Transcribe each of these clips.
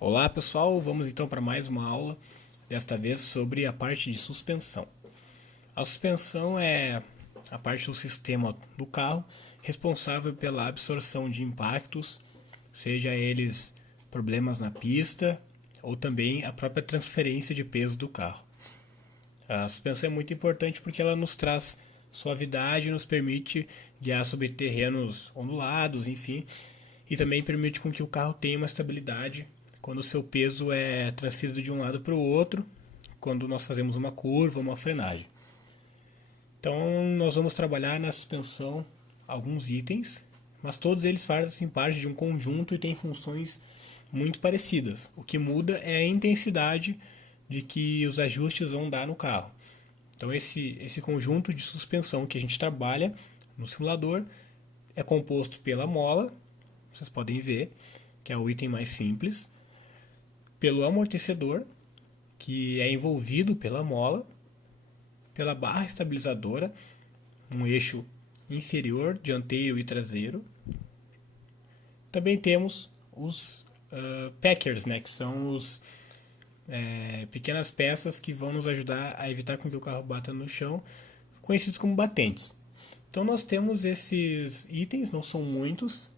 Olá pessoal, vamos então para mais uma aula, desta vez sobre a parte de suspensão. A suspensão é a parte do sistema do carro responsável pela absorção de impactos, seja eles problemas na pista ou também a própria transferência de peso do carro. A suspensão é muito importante porque ela nos traz suavidade e nos permite guiar sobre terrenos ondulados, enfim, e também permite com que o carro tenha uma estabilidade quando o seu peso é transferido de um lado para o outro, quando nós fazemos uma curva, uma frenagem. Então, nós vamos trabalhar na suspensão alguns itens, mas todos eles fazem parte de um conjunto e têm funções muito parecidas. O que muda é a intensidade de que os ajustes vão dar no carro. Então, esse conjunto de suspensão que a gente trabalha no simulador é composto pela mola, vocês podem ver, que é o item mais simples, pelo amortecedor, que é envolvido pela mola, pela barra estabilizadora, um eixo inferior, dianteiro e traseiro. Também temos os packers, né, que são os pequenas peças que vão nos ajudar a evitar com que o carro bata no chão, conhecidos como batentes. Então nós temos esses itens, não são muitos,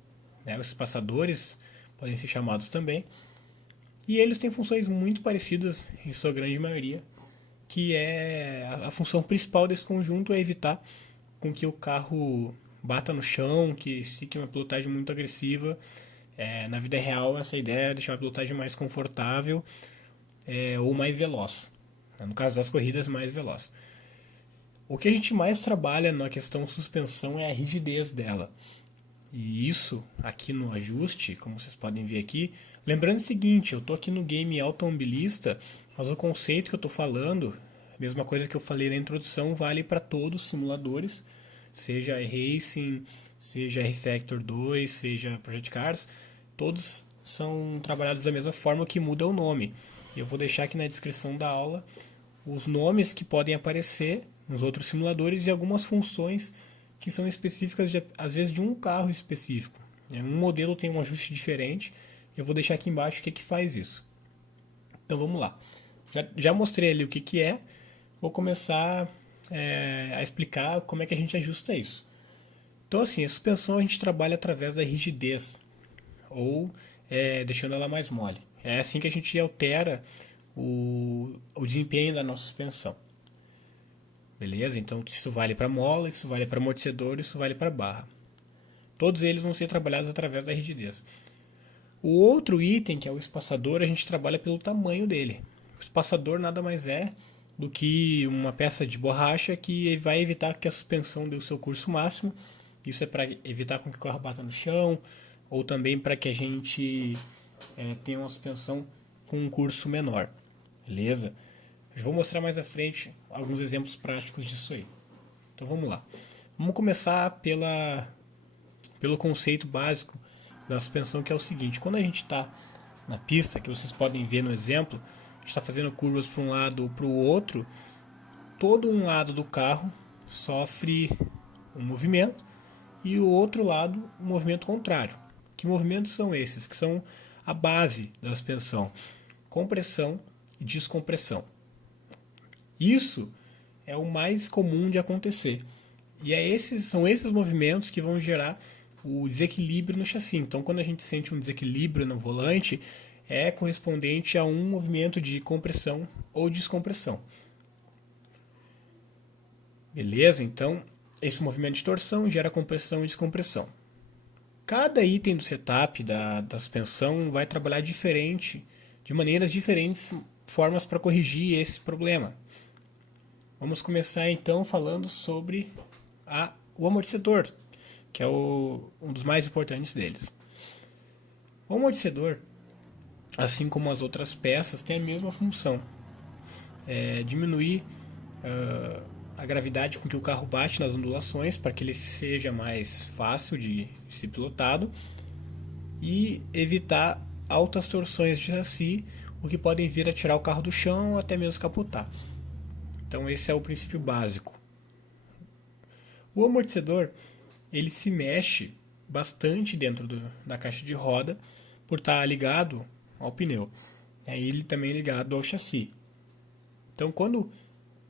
né, os passadores podem ser chamados também, e eles têm funções muito parecidas em sua grande maioria, que é a função principal desse conjunto é evitar com que o carro bata no chão, que fique uma pilotagem muito agressiva. Na vida real, essa ideia é deixar uma pilotagem mais confortável ou mais veloz. No caso das corridas, mais veloz. O que a gente mais trabalha na questão suspensão é a rigidez dela. E isso aqui no ajuste, como vocês podem ver aqui, lembrando o seguinte, eu estou aqui no game automobilista, mas o conceito que eu estou falando, a mesma coisa que eu falei na introdução, vale para todos os simuladores, seja Racing, seja R-Factor 2, seja Project Cars, todos são trabalhados da mesma forma, que muda o nome. Eu vou deixar aqui na descrição da aula os nomes que podem aparecer nos outros simuladores e algumas funções que são específicas, às vezes, de um carro específico. Um modelo tem um ajuste diferente. Eu vou deixar aqui embaixo o que faz isso. Então vamos lá. Já mostrei ali o que é. Vou começar a explicar como é que a gente ajusta isso. Então assim, a suspensão a gente trabalha através da rigidez ou deixando ela mais mole. É assim que a gente altera o desempenho da nossa suspensão. Beleza? Então isso vale para mola, isso vale para amortecedor, isso vale para barra. Todos eles vão ser trabalhados através da rigidez. O outro item, que é o espaçador, a gente trabalha pelo tamanho dele. O espaçador nada mais é do que uma peça de borracha que vai evitar que a suspensão dê o seu curso máximo. Isso é para evitar com que o carro bata no chão, ou também para que a gente tenha uma suspensão com um curso menor. Beleza? Eu vou mostrar mais à frente alguns exemplos práticos disso aí. Então vamos lá. Vamos começar pelo conceito básico da suspensão, que é o seguinte. Quando a gente está na pista, que vocês podem ver no exemplo, a gente está fazendo curvas para um lado ou para o outro, todo um lado do carro sofre um movimento e o outro lado um movimento contrário. Que movimentos são esses? Que são a base da suspensão: compressão e descompressão. Isso é o mais comum de acontecer. E são esses movimentos que vão gerar o desequilíbrio no chassi. Então, quando a gente sente um desequilíbrio no volante, é correspondente a um movimento de compressão ou descompressão. Beleza? Então, esse movimento de torção gera compressão e descompressão. Cada item do setup da suspensão vai trabalhar diferente, de maneiras diferentes, formas para corrigir esse problema. Vamos começar então falando sobre o amortecedor, que é um dos mais importantes deles. O amortecedor, assim como as outras peças, tem a mesma função: diminuir a gravidade com que o carro bate nas ondulações, para que ele seja mais fácil de ser pilotado, e evitar altas torções de chassi, o que podem vir a tirar o carro do chão ou até mesmo capotar. Então esse é o princípio básico. O amortecedor, ele se mexe bastante dentro da caixa de roda, por estar ligado ao pneu. É ele também ligado ao chassi. Então, quando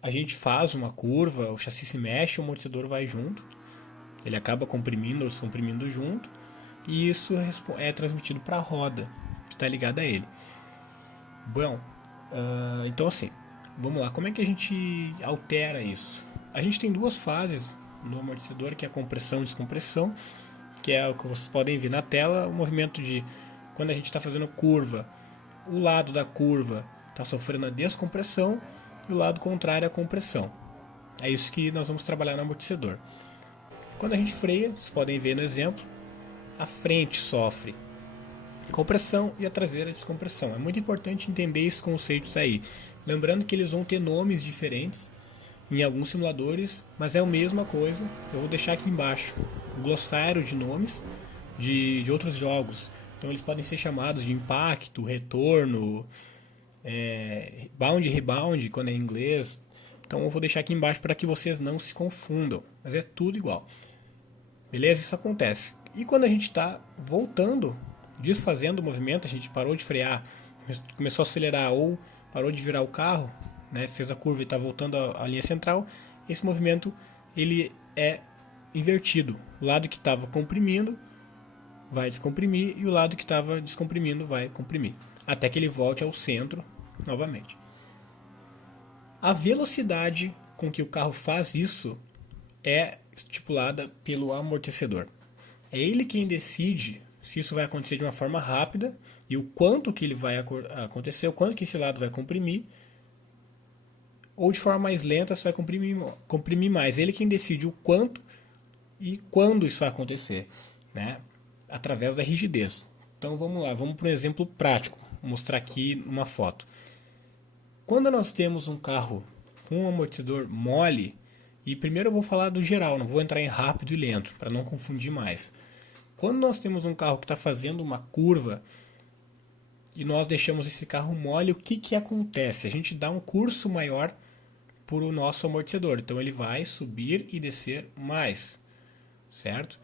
a gente faz uma curva, o chassi se mexe, o amortecedor vai junto, ele acaba comprimindo ou descomprimindo junto, e isso é transmitido para a roda que está ligada a ele. Bom, então assim, vamos lá, como é que a gente altera isso? A gente tem duas fases no amortecedor, que é a compressão e descompressão, que é o que vocês podem ver na tela, o movimento de quando a gente está fazendo curva, o lado da curva está sofrendo a descompressão e o lado contrário a compressão. É isso que nós vamos trabalhar no amortecedor. Quando a gente freia, vocês podem ver no exemplo, a frente sofre compressão e a traseira descompressão. É muito importante entender esses conceitos aí. Lembrando que eles vão ter nomes diferentes em alguns simuladores, mas é a mesma coisa. Eu vou deixar aqui embaixo o glossário de nomes de outros jogos. Então eles podem ser chamados de impacto, retorno, bound e rebound, quando é em inglês. Então eu vou deixar aqui embaixo para que vocês não se confundam. Mas é tudo igual. Beleza? Isso acontece. E quando a gente está voltando, desfazendo o movimento, a gente parou de frear, começou a acelerar ou parou de virar o carro, né, fez a curva e está voltando à linha central, esse movimento ele é invertido. O lado que estava comprimindo vai descomprimir e o lado que estava descomprimindo vai comprimir, até que ele volte ao centro novamente. A velocidade com que o carro faz isso é estipulada pelo amortecedor. É ele quem decide se isso vai acontecer de uma forma rápida e o quanto que ele vai acontecer, o quanto que esse lado vai comprimir, ou de forma mais lenta se vai comprimir mais. Ele quem decide o quanto e quando isso vai acontecer, né? Através da rigidez. Então vamos lá, vamos para um exemplo prático. Vou mostrar aqui uma foto. Quando nós temos um carro com um amortecedor mole, e primeiro eu vou falar do geral, não vou entrar em rápido e lento, para não confundir mais. Quando nós temos um carro que está fazendo uma curva e nós deixamos esse carro mole, o que acontece? A gente dá um curso maior para o nosso amortecedor. Então ele vai subir e descer mais, certo?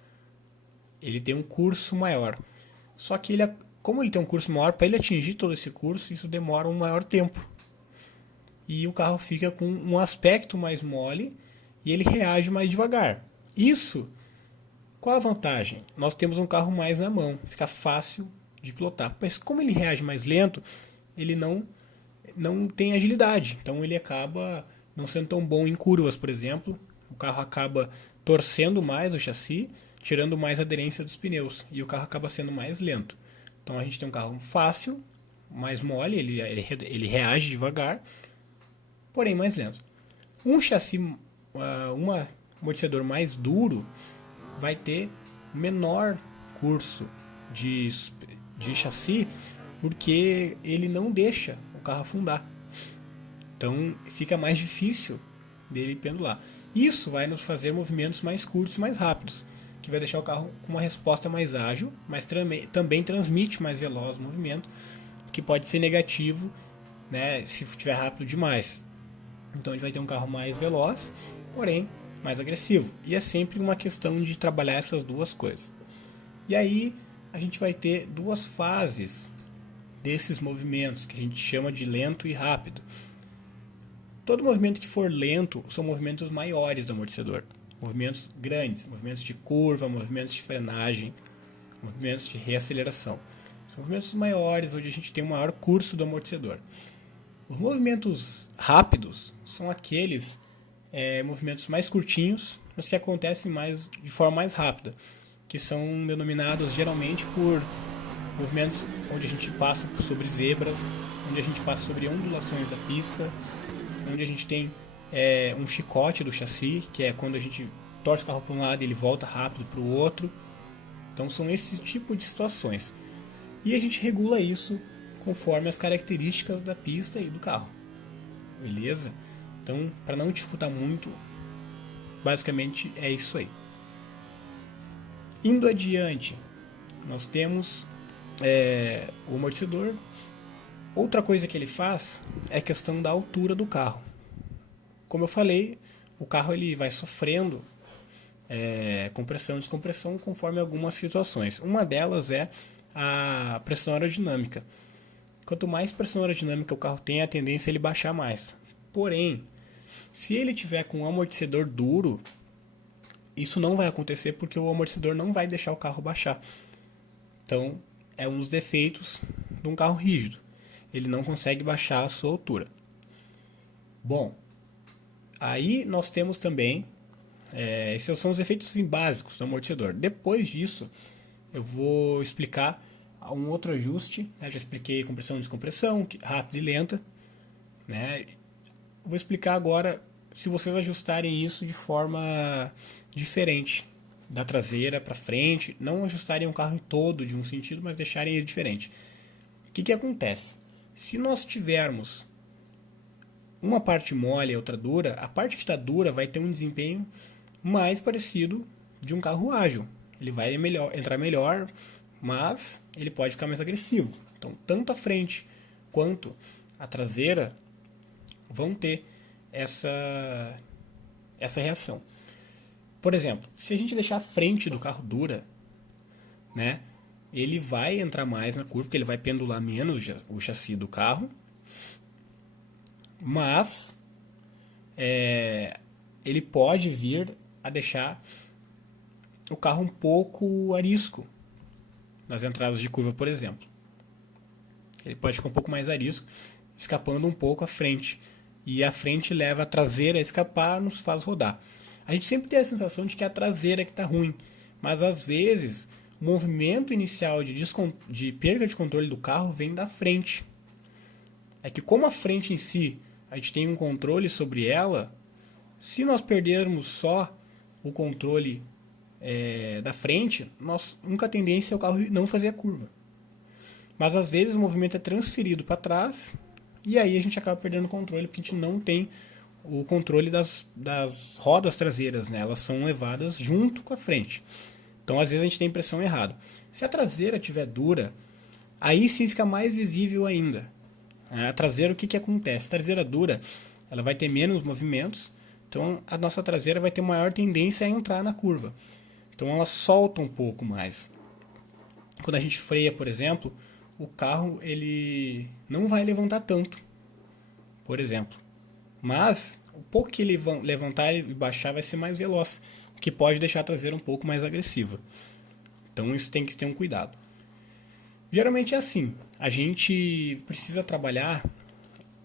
Ele tem um curso maior. Só que como ele tem um curso maior, para ele atingir todo esse curso, isso demora um maior tempo. E o carro fica com um aspecto mais mole e ele reage mais devagar. Isso, qual a vantagem? Nós temos um carro mais na mão, fica fácil de pilotar. Mas como ele reage mais lento, ele não tem agilidade. Então ele acaba não sendo tão bom em curvas, por exemplo. O carro acaba torcendo mais o chassi, tirando mais aderência dos pneus. E o carro acaba sendo mais lento. Então a gente tem um carro fácil, mais mole, ele reage devagar, porém mais lento. Um chassi, um amortecedor mais duro vai ter menor curso de chassi, porque ele não deixa o carro afundar. Então fica mais difícil dele pendular. Isso vai nos fazer movimentos mais curtos e mais rápidos, que vai deixar o carro com uma resposta mais ágil, mas também transmite mais veloz o movimento, que pode ser negativo, né, se estiver rápido demais. Então a gente vai ter um carro mais veloz, porém mais agressivo. E é sempre uma questão de trabalhar essas duas coisas. E aí a gente vai ter duas fases desses movimentos, que a gente chama de lento e rápido. Todo movimento que for lento são movimentos maiores do amortecedor. Movimentos grandes, movimentos de curva, movimentos de frenagem, movimentos de reaceleração. São movimentos maiores, onde a gente tem um maior curso do amortecedor. Os movimentos rápidos são aqueles movimentos mais curtinhos, mas que acontecem de forma mais rápida, que são denominados geralmente por movimentos onde a gente passa sobre zebras, onde a gente passa sobre ondulações da pista, onde a gente tem um chicote do chassi, que é quando a gente torce o carro para um lado e ele volta rápido para o outro. Então são esse tipo de situações. E a gente regula isso conforme as características da pista e do carro. Beleza? Então, para não dificultar muito, basicamente é isso aí. Indo adiante, nós temos o amortecedor. Outra coisa que ele faz é a questão da altura do carro. Como eu falei, o carro ele vai sofrendo compressão e descompressão conforme algumas situações. Uma delas é a pressão aerodinâmica. quanto mais pressão aerodinâmica o carro tem, a tendência é ele baixar mais. Porém, se ele tiver com um amortecedor duro, isso não vai acontecer porque o amortecedor não vai deixar o carro baixar. Então, é um dos defeitos de um carro rígido. Ele não consegue baixar a sua altura. Bom, aí nós temos também, esses são os efeitos básicos do amortecedor. Depois disso, eu vou explicar um outro ajuste. Já expliquei compressão e descompressão, rápida e lenta. Vou explicar agora se vocês ajustarem isso de forma diferente, da traseira para frente, não ajustarem o carro todo de um sentido, mas deixarem ele diferente. O que acontece? Se nós tivermos uma parte mole e outra dura, a parte que está dura vai ter um desempenho mais parecido de um carro ágil. Ele vai entrar melhor, mas ele pode ficar mais agressivo. Então, tanto a frente quanto a traseira vão ter essa reação. Por exemplo, se a gente deixar a frente do carro dura, ele vai entrar mais na curva, porque ele vai pendular menos o chassi do carro, mas ele pode vir a deixar o carro um pouco arisco nas entradas de curva, por exemplo. Ele pode ficar um pouco mais arisco, escapando um pouco a frente. E a frente leva a traseira a escapar, nos faz rodar. A gente sempre tem a sensação de que é a traseira que está ruim, mas às vezes o movimento inicial de perda de controle do carro vem da frente. É que como a frente em si, a gente tem um controle sobre ela, se nós perdermos só o controle da frente, nunca a tendência é o carro não fazer a curva. Mas às vezes o movimento é transferido para trás e aí a gente acaba perdendo o controle porque a gente não tem o controle das rodas traseiras, Elas são levadas junto com a frente. Então às vezes a gente tem a impressão errada. Se a traseira estiver dura, aí sim fica mais visível ainda. A traseira, o que acontece? A traseira dura, ela vai ter menos movimentos, então a nossa traseira vai ter maior tendência a entrar na curva. Então ela solta um pouco mais. Quando a gente freia, por exemplo, o carro ele não vai levantar tanto, por exemplo. Mas o pouco que ele levantar e baixar vai ser mais veloz, o que pode deixar a traseira um pouco mais agressiva. Então isso tem que ter um cuidado. Geralmente é assim, a gente precisa trabalhar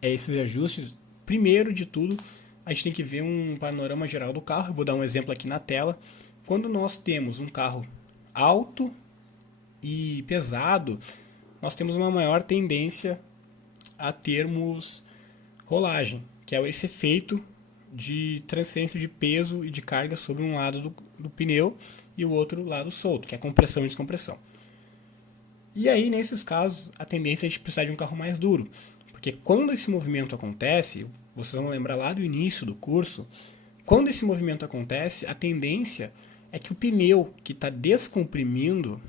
esses ajustes. Primeiro de tudo, a gente tem que ver um panorama geral do carro. Eu vou dar um exemplo aqui na tela. Quando nós temos um carro alto e pesado, nós temos uma maior tendência a termos rolagem, que é esse efeito de transferência de peso e de carga sobre um lado do pneu e o outro lado solto, que é compressão e descompressão. E aí, nesses casos, a tendência é a gente precisar de um carro mais duro, porque quando esse movimento acontece, vocês vão lembrar lá do início do curso, quando esse movimento acontece, a tendência é que o pneu que está comprimindo,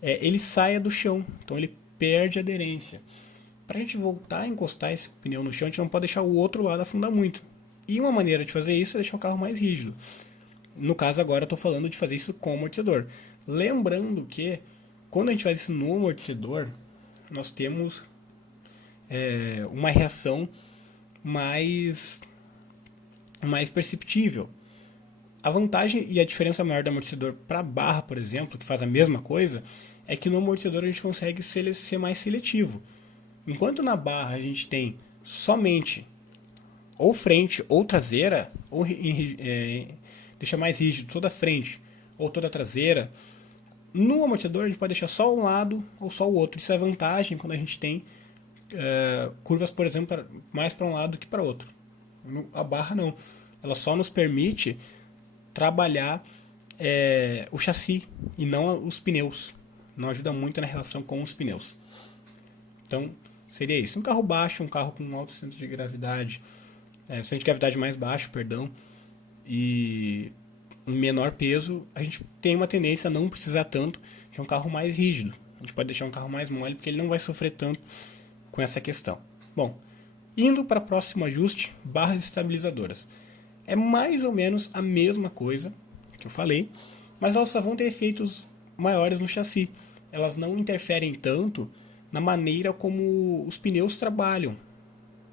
ele saia do chão, então ele perde aderência. Para a gente voltar a encostar esse pneu no chão, a gente não pode deixar o outro lado afundar muito. E uma maneira de fazer isso é deixar o carro mais rígido. No caso agora eu estou falando de fazer isso com o amortecedor. Lembrando que quando a gente faz isso no amortecedor, nós temos uma reação mais perceptível. A vantagem e a diferença maior do amortecedor para a barra, por exemplo, que faz a mesma coisa, é que no amortecedor a gente consegue ser mais seletivo. Enquanto na barra a gente tem somente ou frente ou traseira, ou deixa mais rígido toda a frente ou toda a traseira, no amortecedor a gente pode deixar só um lado ou só o outro. Isso é vantagem quando a gente tem curvas, por exemplo, mais para um lado do que para outro. A barra não. Ela só nos permite trabalhar o chassi e não os pneus. Não ajuda muito na relação com os pneus. Então, seria isso. Um carro baixo, um carro com um alto centro de gravidade, centro de gravidade mais baixo, e um menor peso, a gente tem uma tendência a não precisar tanto de um carro mais rígido. A gente pode deixar um carro mais mole, porque ele não vai sofrer tanto com essa questão. Bom, indo para o próximo ajuste, barras estabilizadoras. É mais ou menos a mesma coisa que eu falei, mas elas só vão ter efeitos maiores no chassi. elas não interferem tanto na maneira como os pneus trabalham,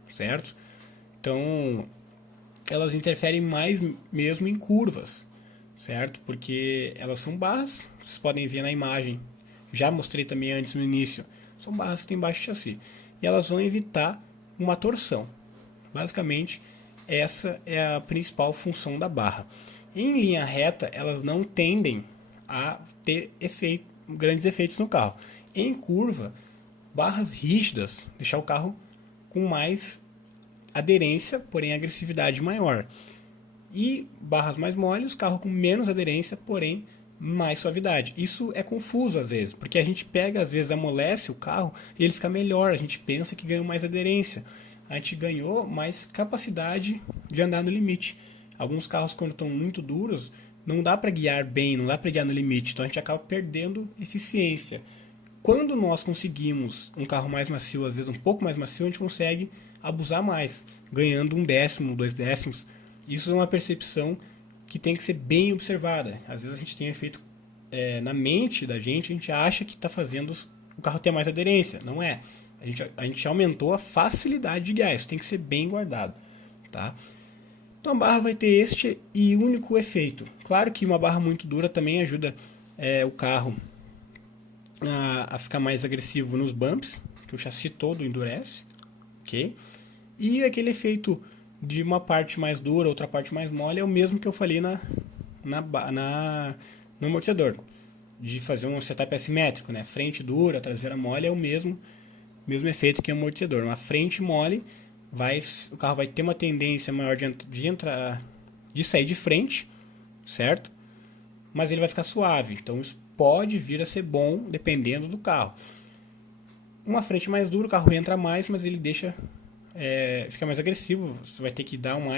certo? Então, elas interferem mais mesmo em curvas, certo? Porque elas são barras, vocês podem ver na imagem, já mostrei também antes no início, são barras que tem embaixo do chassi. E elas vão evitar uma torção. Basicamente, essa é a principal função da barra. Em linha reta, elas não tendem a ter grandes efeitos no carro. Em curva, barras rígidas deixar o carro com mais aderência, porém agressividade maior. E barras mais moles, carro com menos aderência, porém mais suavidade. Isso é confuso às vezes, porque a gente pega, às vezes amolece o carro e ele fica melhor, a gente pensa que ganhou mais aderência. A gente ganhou mais capacidade de andar no limite. Alguns carros, quando estão muito duros, não dá para guiar bem, não dá para guiar no limite, então a gente acaba perdendo eficiência. Quando nós conseguimos um carro mais macio, às vezes um pouco mais macio, a gente consegue abusar mais, ganhando 1 décimo, 2 décimos. Isso é uma percepção que tem que ser bem observada. Às vezes a gente tem efeito na mente da gente, a gente acha que está fazendo o carro ter mais aderência. Não é. A gente aumentou a facilidade de guiar, isso tem que ser bem guardado. Tá? Então a barra vai ter este e único efeito. Claro que uma barra muito dura também ajuda o carro a ficar mais agressivo nos bumps, que o chassi todo endurece, ok? E aquele efeito de uma parte mais dura, outra parte mais mole, é o mesmo que eu falei no amortecedor, de fazer um setup assimétrico, né? Frente dura, traseira mole, é o mesmo efeito que o amortecedor. Uma frente mole, o carro vai ter uma tendência maior de sair de frente, certo? Mas ele vai ficar suave, então isso pode vir a ser bom dependendo do carro. Uma frente mais dura, o carro entra mais, mas ele fica mais agressivo. Você vai ter que dar uma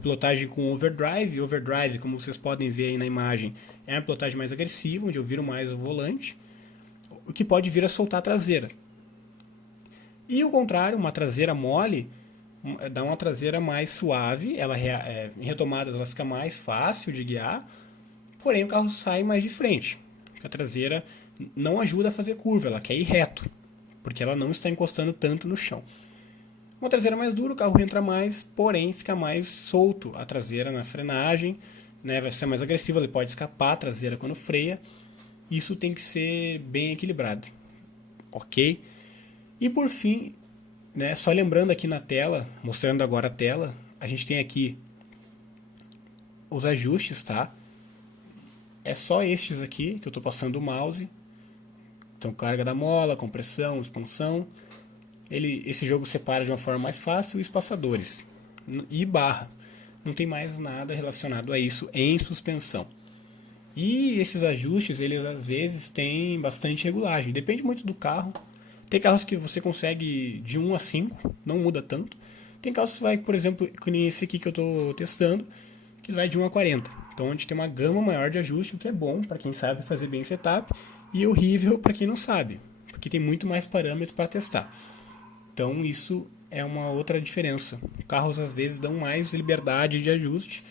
pilotagem com overdrive. Overdrive, como vocês podem ver aí na imagem, é uma pilotagem mais agressiva, onde eu viro mais o volante, o que pode vir a soltar a traseira. E o contrário, uma traseira mole dá uma traseira mais suave, em retomadas ela fica mais fácil de guiar, porém o carro sai mais de frente. A traseira não ajuda a fazer curva, ela quer ir reto, porque ela não está encostando tanto no chão. Uma traseira mais dura, o carro entra mais, porém fica mais solto a traseira na frenagem, né, vai ser mais agressiva, ele pode escapar a traseira quando freia. Isso tem que ser bem equilibrado, ok? E por fim, né, só lembrando aqui na tela, mostrando agora a tela, a gente tem aqui os ajustes, tá? É só estes aqui que eu estou passando o mouse. Então, carga da mola, compressão, expansão. Esse jogo separa de uma forma mais fácil os passadores. E barra. Não tem mais nada relacionado a isso em suspensão. E esses ajustes, eles às vezes têm bastante regulagem. Depende muito do carro. Tem carros que você consegue de 1 a 5, não muda tanto. Tem carros que vai, por exemplo, como esse aqui que eu estou testando, que vai de 1 a 40. Então a gente tem uma gama maior de ajuste, o que é bom para quem sabe fazer bem setup e horrível para quem não sabe, porque tem muito mais parâmetros para testar. Então isso é uma outra diferença. Carros às vezes dão mais liberdade de ajuste.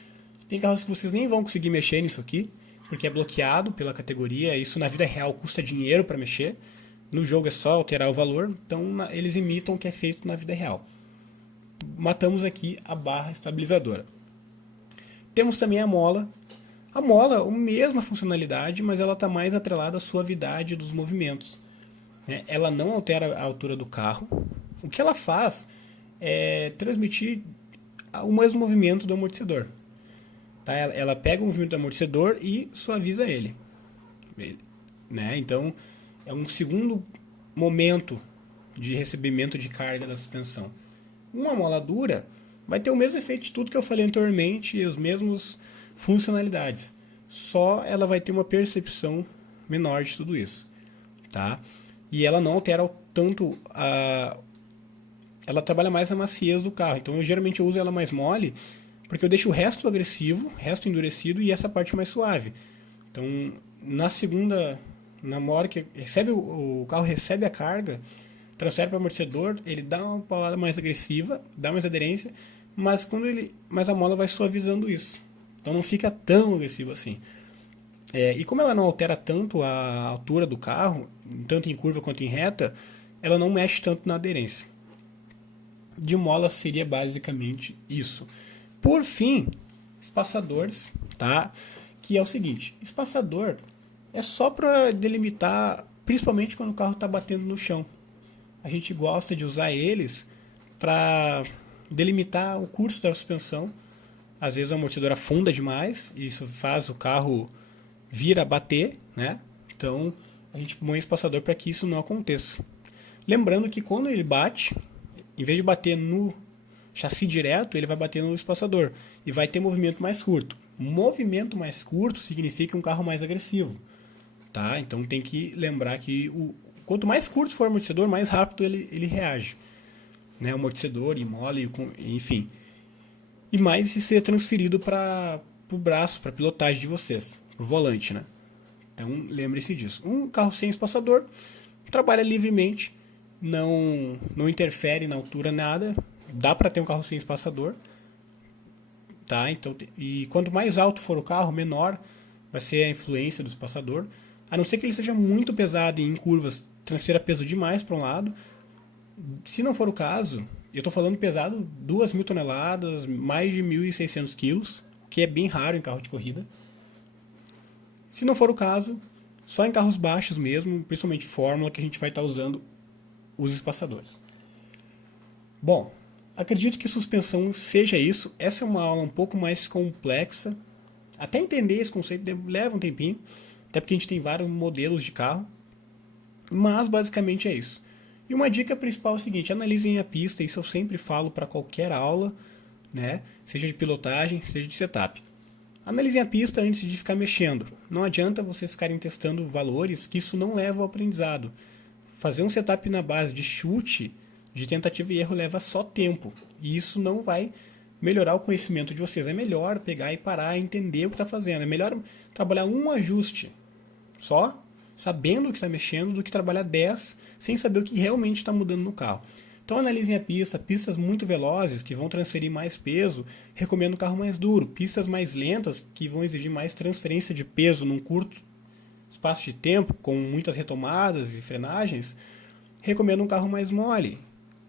Tem carros que vocês nem vão conseguir mexer nisso aqui, porque é bloqueado pela categoria. Isso na vida real custa dinheiro para mexer. No jogo é só alterar o valor, então eles imitam o que é feito na vida real. Matamos aqui a barra estabilizadora. Temos também a mola. A mola, a mesma funcionalidade, mas ela está mais atrelada à suavidade dos movimentos. Ela não altera a altura do carro. O que ela faz é transmitir o mesmo movimento do amortecedor. Tá? Ela pega o movimento do amortecedor e suaviza ele. Né? Então, é um segundo momento de recebimento de carga da suspensão. Uma mola dura vai ter o mesmo efeito de tudo que eu falei anteriormente e as mesmas funcionalidades. Só ela vai ter uma percepção menor de tudo isso. Tá? E ela não altera tanto ela trabalha mais a maciez do carro. Então, geralmente eu uso ela mais mole, porque eu deixo o resto agressivo, o resto endurecido e essa parte mais suave. Então, na hora que o carro recebe a carga, transfere para o amortecedor, ele dá uma paulada mais agressiva, dá mais aderência, mas a mola vai suavizando isso. Então não fica tão agressivo assim. E como ela não altera tanto a altura do carro, tanto em curva quanto em reta, ela não mexe tanto na aderência. De mola seria basicamente isso. Por fim, espaçadores, tá? Que é o seguinte, espaçador é só para delimitar, principalmente quando o carro está batendo no chão. A gente gosta de usar eles para delimitar o curso da suspensão. Às vezes o amortecedor afunda demais, e isso faz o carro vir a bater, né? Então a gente põe um espaçador para que isso não aconteça. Lembrando que quando ele bate, em vez de bater no chassi direto, ele vai bater no espaçador e vai ter movimento mais curto. Movimento mais curto significa um carro mais agressivo, tá? Então tem que lembrar que quanto mais curto for o amortecedor, mais rápido ele reage, né? O amortecedor e mola, enfim. E mais se ser transferido para o braço, para a pilotagem de vocês, para o volante, né? Então lembre-se disso. Um carro sem espaçador trabalha livremente, não interfere na altura nada. Dá para ter um carro sem espaçador, tá? Então, e quanto mais alto for o carro, menor vai ser a influência do espaçador. A não ser que ele seja muito pesado e em curvas transfira peso demais para um lado. Se não for o caso, eu estou falando pesado 2.000 toneladas, mais de 1.600 quilos, o que é bem raro em carro de corrida. Se não for o caso, só em carros baixos mesmo, principalmente Fórmula, que a gente vai estar usando os espaçadores. Bom, acredito que suspensão seja isso. Essa é uma aula um pouco mais complexa. Até entender esse conceito leva um tempinho, até porque a gente tem vários modelos de carro. Mas basicamente é isso. E uma dica principal é o seguinte, analisem a pista, isso eu sempre falo para qualquer aula, né? Seja de pilotagem, seja de setup. Analisem a pista antes de ficar mexendo. Não adianta vocês ficarem testando valores, que isso não leva ao aprendizado. Fazer um setup na base de chute, de tentativa e erro, leva só tempo. E isso não vai melhorar o conhecimento de vocês. É melhor pegar e parar e entender o que está fazendo. É melhor trabalhar um ajuste só, sabendo o que está mexendo, do que trabalhar 10 sem saber o que realmente está mudando no carro. Então analisem a pista, pistas muito velozes que vão transferir mais peso, recomendo um carro mais duro. Pistas mais lentas que vão exigir mais transferência de peso num curto espaço de tempo, com muitas retomadas e frenagens, recomendo um carro mais mole.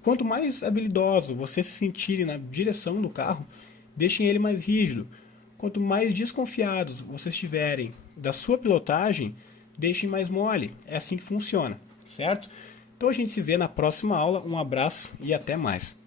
Quanto mais habilidoso você se sentir na direção do carro, deixem ele mais rígido. Quanto mais desconfiados vocês estiverem da sua pilotagem, deixem mais mole. É assim que funciona, certo? Então a gente se vê na próxima aula. Um abraço e até mais.